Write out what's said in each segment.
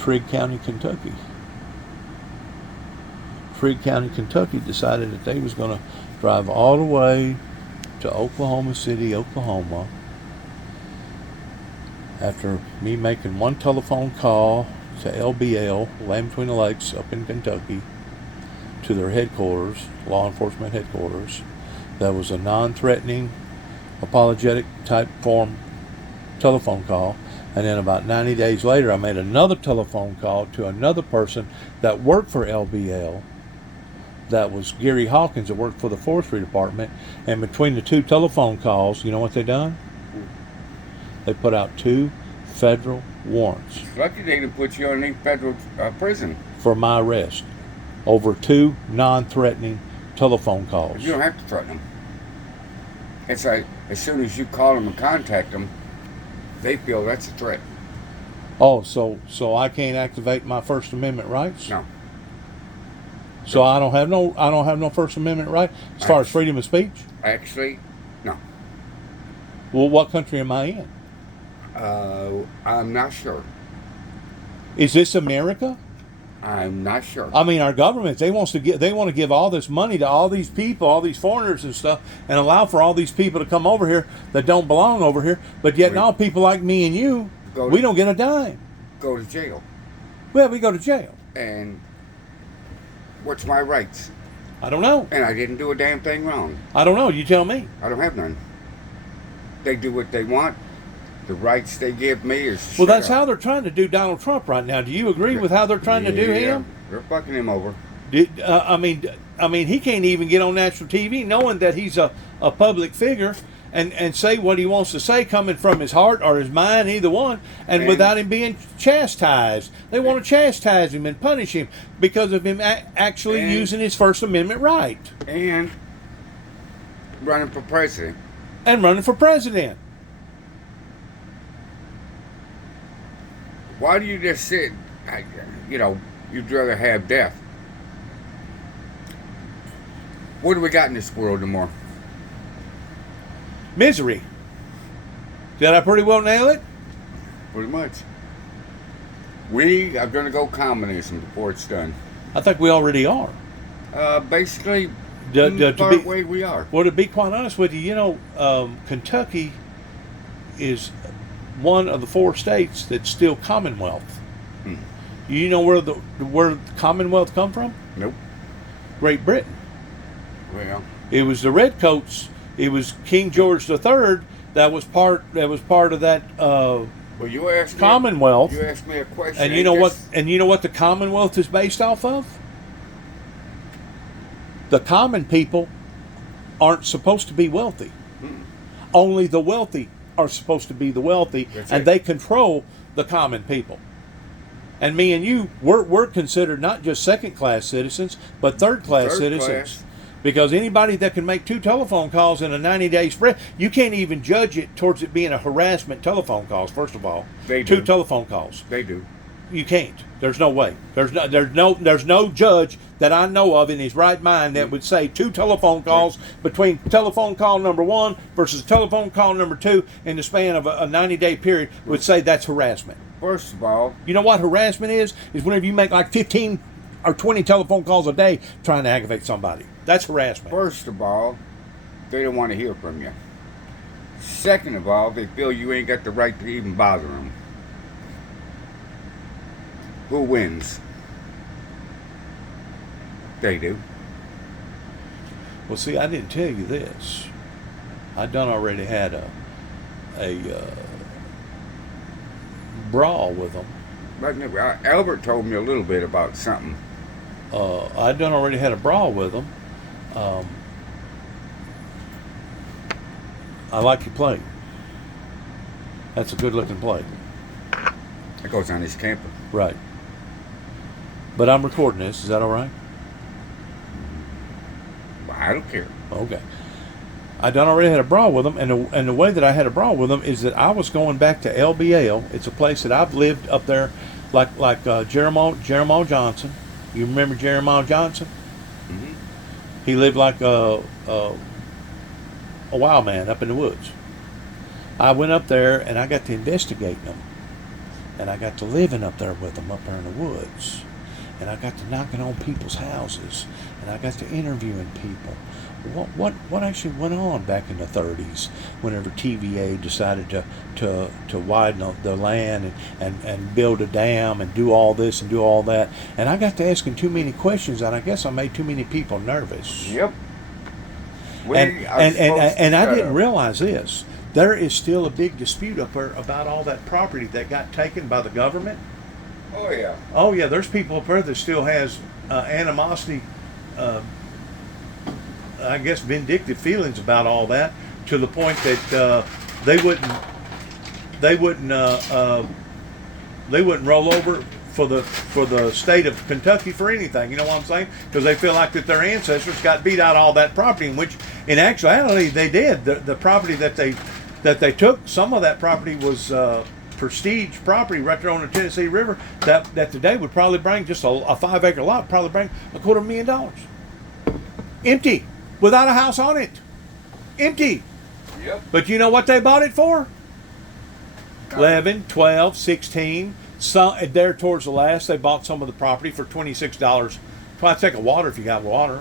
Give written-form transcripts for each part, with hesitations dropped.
Trig County, Kentucky. Trig County, Kentucky decided that they was going to drive all the way to Oklahoma City, Oklahoma, after me making one telephone call to LBL, Land Between the Lakes, up in Kentucky, to their headquarters, law enforcement headquarters. That was a non-threatening, apologetic type form telephone call. And then about 90 days later, I made another telephone call to another person that worked for LBL. That was Gary Hawkins, that worked for the forestry department. And between the two telephone calls, you know what they done? They put out 2 federal warrants. Lucky they didn't put you underneath federal prison. For my arrest. Over 2 non-threatening telephone calls. You don't have to threaten them. It's like, as soon as you call them and contact them, they feel that's a threat. Oh, so I can't activate my First Amendment rights? No. So I don't have no First Amendment right as far as freedom of speech? Actually, no. Well, what country am I in? I'm not sure. Is this America? I'm not sure. I mean, our government, they want to give all this money to all these people, all these foreigners and stuff, and allow for all these people to come over here that don't belong over here, but yet now people like me and you, we don't get a dime. Go to jail. Well, we go to jail. And what's my rights? I don't know. And I didn't do a damn thing wrong. I don't know. You tell me. I don't have none. They do what they want. The rights they give me is... Well, that's how they're trying to do Donald Trump right now. Do you agree with how they're trying to do him? They're fucking him over. I mean, he can't even get on national TV knowing that he's a public figure and say what he wants to say coming from his heart or his mind, either one, and without him being chastised. They want to chastise him and punish him because of him actually using his First Amendment right. And running for president. Why do you just sit, you'd rather have death? What do we got in this world anymore? Misery. Did I pretty well nail it? Pretty much. We are going to go communism before it's done. I think we already are. Basically, way we are. Well, to be quite honest with you, Kentucky is one of the 4 states that's still Commonwealth. You know where the Commonwealth come from? Nope. Great Britain. Well, it was the Redcoats. It was King George III that was part of that well, you asked Commonwealth. You asked me a question. And you know what the Commonwealth is based off of? The common people aren't supposed to be wealthy. Only the wealthy are supposed to be the wealthy, and they control the common people. And me and you, we're considered not just second-class citizens, but third-class citizens. Because anybody that can make 2 telephone calls in a 90-day spread, you can't even judge it towards it being a harassment telephone calls, first of all. They do. 2 telephone calls. They do. You can't. There's no way. There's no judge that I know of in his right mind that would say 2 telephone calls between telephone call number 1 versus telephone call number 2 in the span of a 90-day period would say that's harassment. First of all, you know what harassment is? Is whenever you make like 15 or 20 telephone calls a day trying to aggravate somebody. That's harassment. First of all, they don't want to hear from you. Second of all, they feel you ain't got the right to even bother them. Who wins? They do. Well, see, I didn't tell you this. I done already had a brawl with them. But Albert told me a little bit about something. I done already had a brawl with them. I like your plate. That's a good-looking plate. It goes on his camper. Right. But I'm recording this. Is that all right? I don't care. Okay. I done already had a brawl with them, and the way that I had a brawl with them is that I was going back to LBL. It's a place that I've lived up there, like Jeremiah Johnson. You remember Jeremiah Johnson? Mm-hmm. He lived like a wild man up in the woods. I went up there and I got to investigate them. and I got to living up there with them up there in the woods, and I got to knocking on people's houses, and I got to interviewing people. What actually went on back in the 30s whenever TVA decided to widen the land and build a dam and do all this and do all that, and I got to asking too many questions, and I guess I made too many people nervous. Yep. And I didn't realize this. There is still a big dispute up there about all that property that got taken by the government. Oh yeah. Oh yeah, there's people up there that still has animosity, I guess vindictive feelings about all that, to the point that they wouldn't roll over for the state of Kentucky for anything. You know what I'm saying? Because they feel like that their ancestors got beat out of all that property, in actuality they did. The property that they took, some of that property was prestige property right there on the Tennessee River that today would probably bring, just a 5-acre lot, probably bring $250,000. Empty, without a house on it. Empty. Yep. But you know what they bought it for? 11, 12, 16. Some there towards the last, they bought some of the property for $26. Try to take a water if you got water.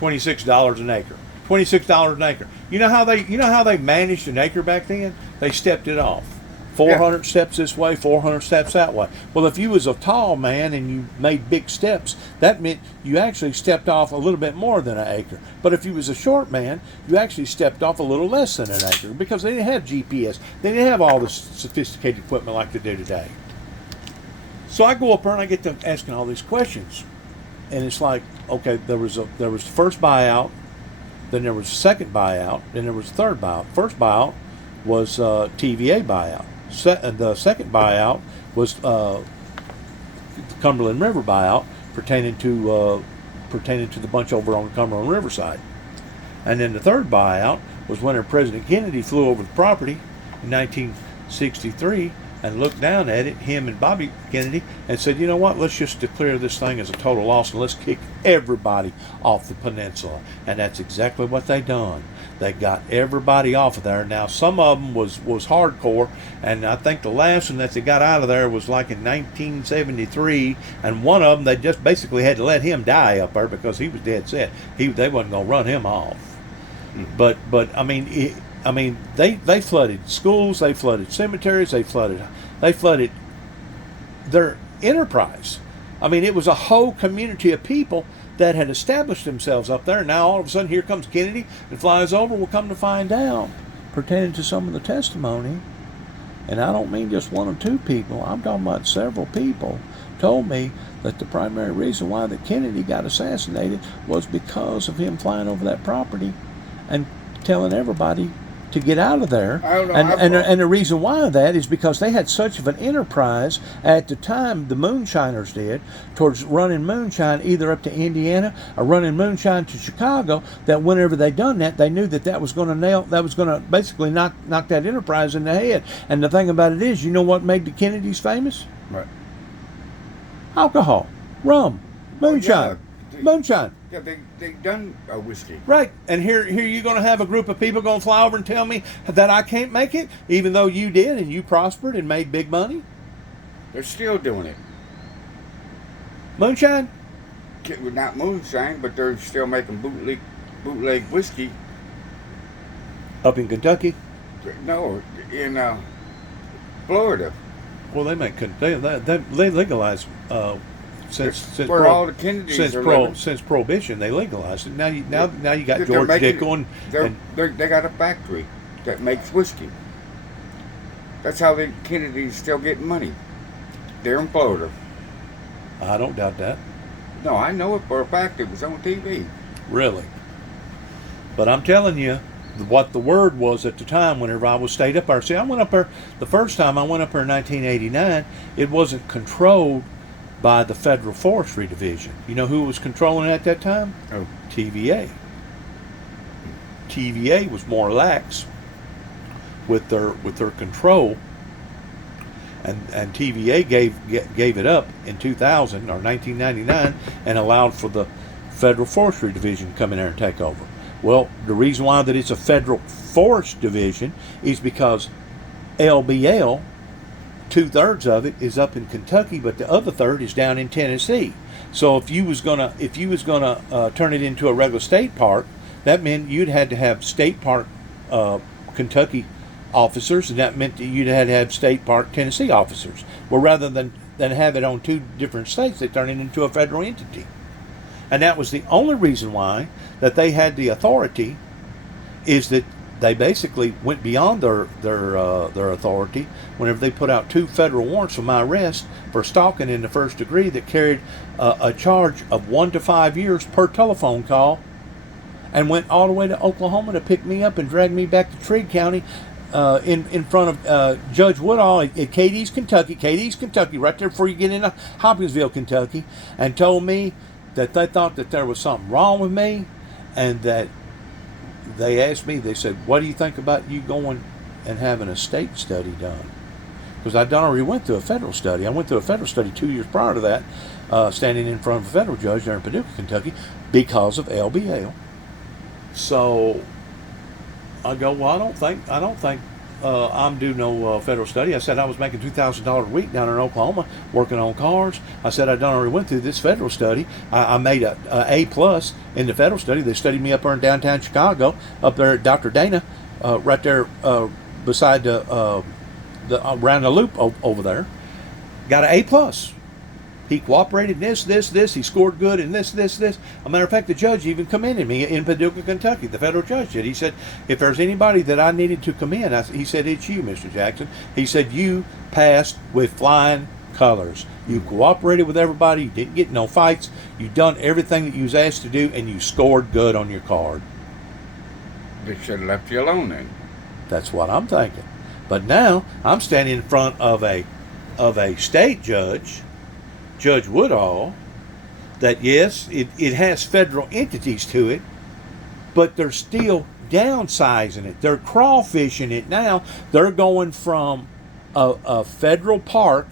$26 an acre. $26 an acre. You know how they managed an acre back then? They stepped it off. 400 steps this way, 400 steps that way. Well, if you was a tall man and you made big steps, that meant you actually stepped off a little bit more than an acre. But if you was a short man, you actually stepped off a little less than an acre, because they didn't have GPS. They didn't have all this sophisticated equipment like they do today. So I go up there and I get to asking all these questions, and it's like, okay, there was the first buyout, then there was a second buyout, then there was a third buyout. First buyout was TVA buyout. The second buyout was the Cumberland River buyout, pertaining to the bunch over on the Cumberland River side. And then the third buyout was when President Kennedy flew over the property in 1963 and looked down at it, him and Bobby Kennedy, and said, you know what, let's just declare this thing as a total loss and let's kick everybody off the peninsula. And that's exactly what they done. They got everybody off of there. Now, some of them was hardcore, and I think the last one that they got out of there was like in 1973, and one of them, they just basically had to let him die up there because he was dead set. They wasn't going to run him off. But I mean, they flooded schools, they flooded cemeteries, they flooded their enterprise. I mean, it was a whole community of people that had established themselves up there. Now all of a sudden here comes Kennedy and flies over. We'll come to find out, pertaining to some of the testimony, and I don't mean just one or two people, I'm talking about several people, told me that the primary reason why that Kennedy got assassinated was because of him flying over that property and telling everybody to get out of there. And the reason why that is because they had such of an enterprise at the time, the moonshiners did, towards running moonshine either up to Indiana or running moonshine to Chicago, that whenever they done that, they knew that was going to basically knock that enterprise in the head. And the thing about it is, you know what made the Kennedys famous? Right. Alcohol, rum, moonshine. Moonshine. Yeah, they done whiskey. Right, and here you're going to have a group of people going to fly over and tell me that I can't make it, even though you did and you prospered and made big money. They're still doing it. Moonshine? Not moonshine, but they're still making bootleg whiskey. Up in Kentucky? No, in Florida. Well, they legalized. Since all the Kennedys since Prohibition, they legalized it. Now you got George Dickel they got a factory that makes whiskey. That's how the Kennedys still getting money. They're in Florida. I don't doubt that. No, I know it for a fact. It was on TV. Really? But I'm telling you, what the word was at the time whenever I was stayed up there. See, I went up there the first time I went up there in 1989. It wasn't controlled by the Federal Forestry Division. You know who was controlling it at that time? Oh. TVA. TVA was more lax with their control, and TVA gave it up in 2000 or 1999 and allowed for the Federal Forestry Division to come in there and take over. Well, the reason why that it's a Federal Forest Division is because LBL 2/3 of it is up in Kentucky, but the other third is down in Tennessee. So if you was gonna turn it into a regular state park, that meant you'd had to have state park Kentucky officers, and that meant that you'd had to have state park Tennessee officers. Well, rather than have it on two different states, they turned it into a federal entity, and that was the only reason why that they had the authority, is that they basically went beyond their authority whenever they put out 2 federal warrants for my arrest for stalking in the first degree that carried a charge of 1 to 5 years per telephone call, and went all the way to Oklahoma to pick me up and drag me back to Trig County in front of Judge Woodall at Cadiz, Kentucky, right there before you get into Hopkinsville, Kentucky, and told me that they thought that there was something wrong with me, and that they asked me, they said, what do you think about you going and having a state study done? Because I'd already went through a federal study. I went through a federal study 2 years prior to that, standing in front of a federal judge there in Paducah, Kentucky, because of LBL. So I go, well, I don't think I'm due no federal study. I said I was making $2,000 a week down in Oklahoma working on cars. I said I done already went through this federal study. I made a A+ in the federal study. They studied me up there in downtown Chicago, up there at Dr. Dana, right there beside the around the loop over there. Got an A+. He cooperated in this. He scored good in this. As a matter of fact, the judge even commended me in Paducah, Kentucky. The federal judge did. He said, if there's anybody that I needed to commend, he said, it's you, Mr. Jackson. He said, you passed with flying colors. You cooperated with everybody. You didn't get in no fights. You done everything that you was asked to do, and you scored good on your card. They should have left you alone then. That's what I'm thinking. But now I'm standing in front of a state judge, Judge Woodall, that yes, it has federal entities to it, but they're still downsizing it. They're crawfishing it now. They're going from a federal park,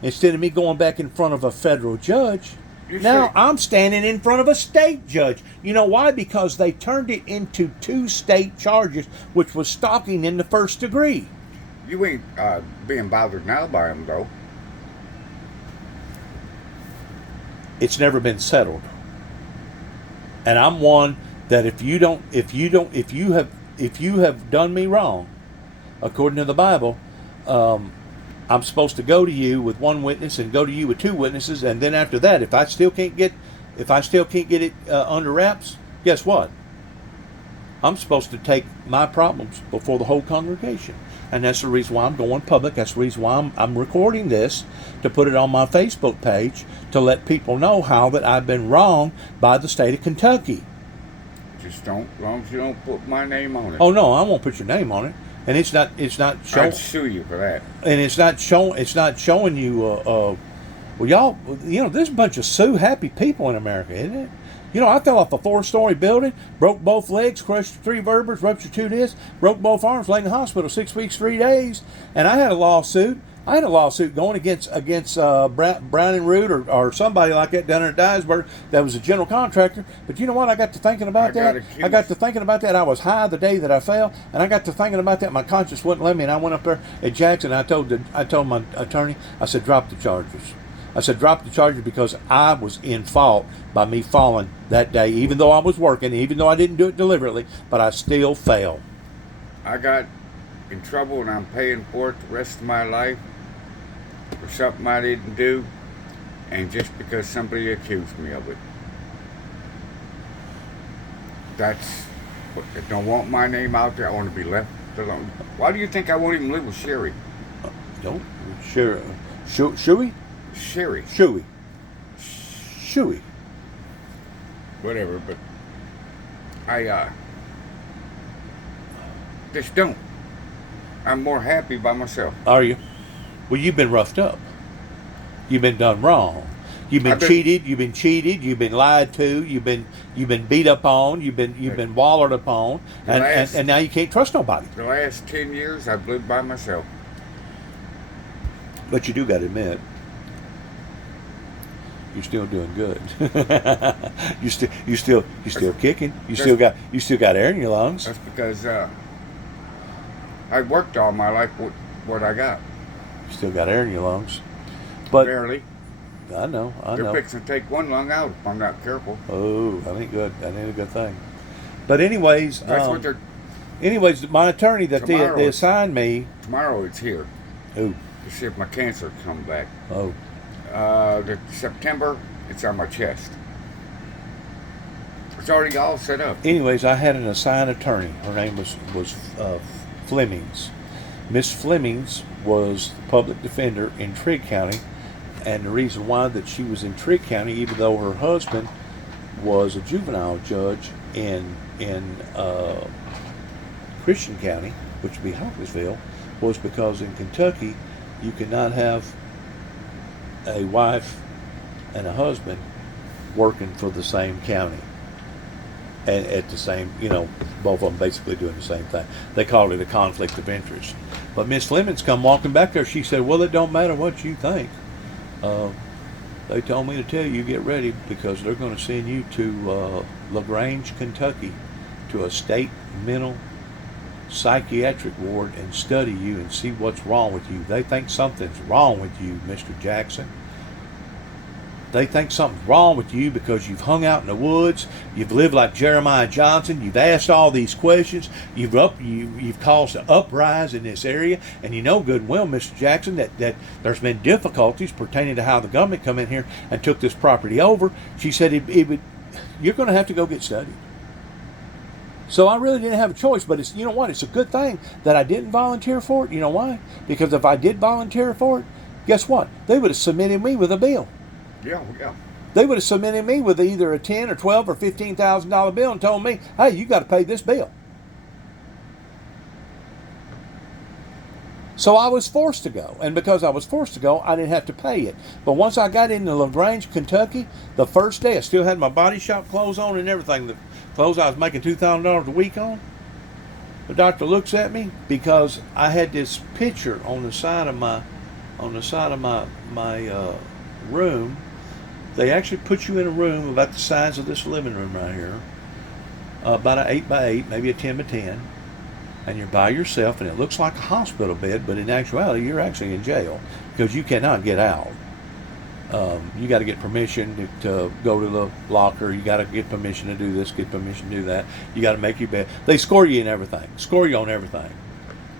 instead of me going back in front of a federal judge, now I'm standing in front of a state judge. You know why? Because they turned it into 2 state charges, which was stalking in the first degree. You ain't being bothered now by them, though. It's never been settled, and I'm one that if you have done me wrong, according to the Bible, I'm supposed to go to you with 1 witness and go to you with 2 witnesses, and then after that, if I still can't get it under wraps, guess what? I'm supposed to take my problems before the whole congregation. And that's the reason why I'm going public. That's the reason why I'm recording this, to put it on my Facebook page, to let people know how that I've been wrong by the state of Kentucky. Just don't, as long as you don't put my name on it. Oh no, I won't put your name on it. And it's not showing. I'd sue you for that. And it's not showing you. Well, y'all, there's a bunch of happy people in America, isn't it? I fell off a 4-story building, broke both legs, crushed 3 vertebrae, ruptured 2 discs, broke both arms, lay in the hospital 6 weeks, 3 days, and I had a lawsuit. Going against Brown and Root or somebody like that down in Dyersburg that was a general contractor. But you know what? I got to thinking about that. I was high the day that I fell, and I got to thinking about that. My conscience wouldn't let me, and I went up there at Jackson. I told my attorney, I said, drop the charges. I said, drop the charges, because I was in fault by me falling that day, even though I was working, even though I didn't do it deliberately, but I still fell. I got in trouble, and I'm paying for it the rest of my life for something I didn't do, and just because somebody accused me of it. I don't want my name out there. I want to be left alone. Why do you think I won't even live with Sherry? Don't? Shuey? Sherry. Shuey. Whatever, but I just don't. I'm more happy by myself. Are you? Well, you've been roughed up. You've been done wrong. You've been cheated. You've been lied to. You've been beat up on. You've been wallowed upon, and now you can't trust nobody. The last 10 years, I've lived by myself. But you do got to admit, you're still doing good. you're still kicking. You still got air in your lungs. That's because I worked all my life with what I got. You still got air in your lungs. But Barely. I know. They're fixing to take one lung out if I'm not careful. Oh, that ain't good. That ain't a good thing. But anyways, That's what they're. anyways, my attorney that they assigned me. Tomorrow it's here. Oh. To see if my cancer come back. Oh. September, it's on my chest. It's already all set up. Anyways, I had an assigned attorney. Her name was Flemings. Miss Flemings was the public defender in Trig County, and the reason why that she was in Trig County, even though her husband was a juvenile judge in Christian County, which would be Hopkinsville, was because in Kentucky you cannot have a wife and a husband working for the same county. And at the same, both of them basically doing the same thing. They called it a conflict of interest. But Miss Flemings come walking back there. She said, well, it don't matter what you think. They told me to tell you, get ready, because they're going to send you to LaGrange, Kentucky, to a state mental psychiatric ward and study you and see what's wrong with you. They think something's wrong with you, Mr. Jackson. They think something's wrong with you because you've hung out in the woods, you've lived like Jeremiah Johnson, you've asked all these questions, you've caused an uprise in this area, and you know good and well, Mr. Jackson, that there's been difficulties pertaining to how the government come in here and took this property over. She said you're going to have to go get studied. So I really didn't have a choice, but you know what? It's a good thing that I didn't volunteer for it. You know why? Because if I did volunteer for it, guess what? They would have submitted me with a bill. Yeah. They would have submitted me with either a $10,000 or $12,000 or $15,000 bill and told me, hey, you got to pay this bill. So I was forced to go. And because I was forced to go, I didn't have to pay it. But once I got into LaGrange, Kentucky, the first day I still had my body shop clothes on and everything. The clothes I was making $2,000 a week on. The doctor looks at me because I had this picture on the side of my room. They actually put you in a room about the size of this living room right here, about an 8x8, maybe a 10x10, and you're by yourself, and it looks like a hospital bed, but in actuality, you're actually in jail because you cannot get out. You got to get permission to go to the locker. You got to get permission to do this, get permission to do that. You got to make your bed. They score you on everything.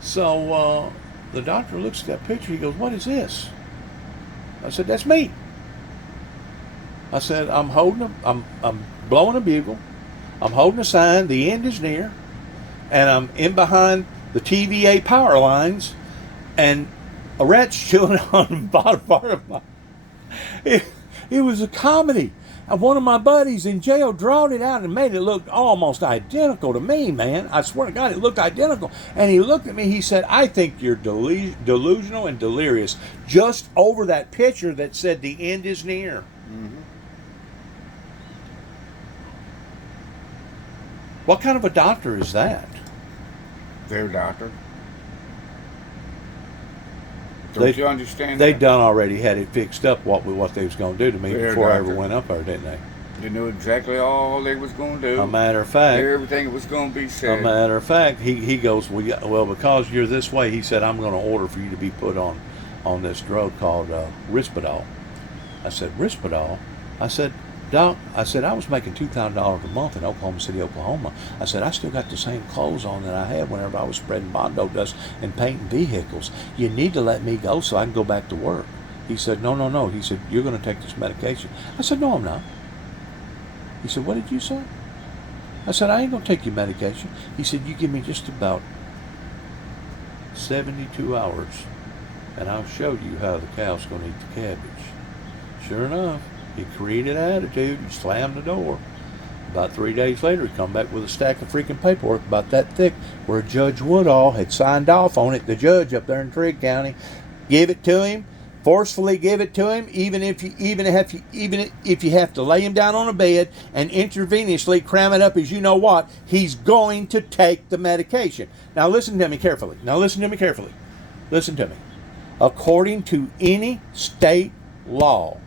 So the doctor looks at that picture. He goes, "What is this?" I said, "That's me." I said, I'm blowing a bugle. I'm holding a sign. The end is near. And I'm in behind the TVA power lines. And a rat's chewing on the bottom part of my... It was a comedy. And one of my buddies in jail drawed it out and made it look almost identical to me, man. I swear to God, it looked identical. And he looked at me. He said, I think you're delusional and delirious. Just over that picture that said the end is near. Mm-hmm. What kind of a doctor is that? Their doctor. Don't you understand They that? done already had it fixed up what they was going to do to me before I ever doctor. went up there, didn't they? They knew exactly all they was going to do. A matter of fact, everything was going to be said. A matter of fact, he goes, well, because you're this way, he said, I'm going to order for you to be put on this drug called Risperdal. I said, Risperdal? I said, Doc, I was making $2,000 a month in Oklahoma City, Oklahoma. I said, I still got the same clothes on that I had whenever I was spreading Bondo dust and painting vehicles. You need to let me go so I can go back to work. He said, no. He said, you're going to take this medication. I said, no, I'm not. He said, what did you say? I said, I ain't going to take your medication. He said, you give me just about 72 hours, and I'll show you how the cow's going to eat the cabbage. Sure enough. He created an attitude and slammed the door. About 3 days later, he come back with a stack of freaking paperwork about that thick where Judge Woodall had signed off on it, the judge up there in Trig County. Give it to him, forcefully give it to him, even if you have to lay him down on a bed and intravenously cram it up as you know what, he's going to take the medication. Now listen to me carefully. Listen to me. According to any state law,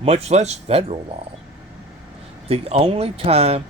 much less federal law, the only time